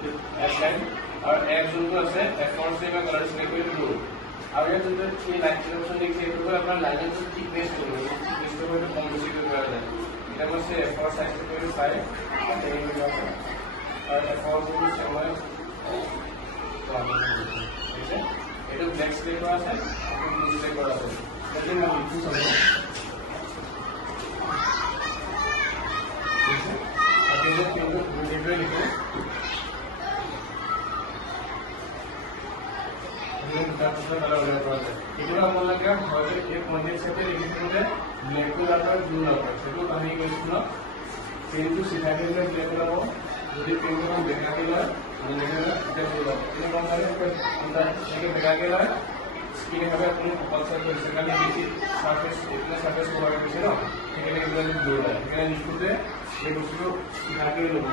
F line আৰু এফ যোনটো আছে এফৰ চেমে কালাৰ চিলেক্ট কৰি ব্লু আৰু ইয়াত যোনটো এই লাইন অপশ্যন দেখিছে এইটো আপোনাৰ লাইনৰ থিকনেছ কৰিব থিকনেছটো কৰি কম বেছি কৰিব পৰা যায় এটা আছে এফৰ সাইজটো কৰি 5 আৰু এফৰ যোনটো চেমে ঠিক আছে এটা ব্ল্যাক স্প্রে করা আছে আর ব্লু স্প্রে করা আছে যদি আমি লিখি সব ঠিক আছে আগে যে কিন্তু ভিডিও লিখো ये তারপর কালার হয়ে যাবে এগুলো আমার লাগে হয়তো এই পয়েন্টের সাথে লিখতে ব্ল্যাক কালার আর ব্লু কালার সেটা আমি কইছিল কিন্তু সেটাকে ব্ল্যাক কালার যদি পেন্ট করব ব্ল্যাক কালার মানে এটা বলবো এই বাংলায় আমরা এটাকে ব্ল্যাক কালার স্ক্রিনে হবে আপনি কনসার্ট করে সেখানে বেশি সারফেস এগুলো সারফেস কভার করছে না এখানে এগুলো ব্লু লাগে এখানে লিখতে এই বস্তুটা শিখাকে নেব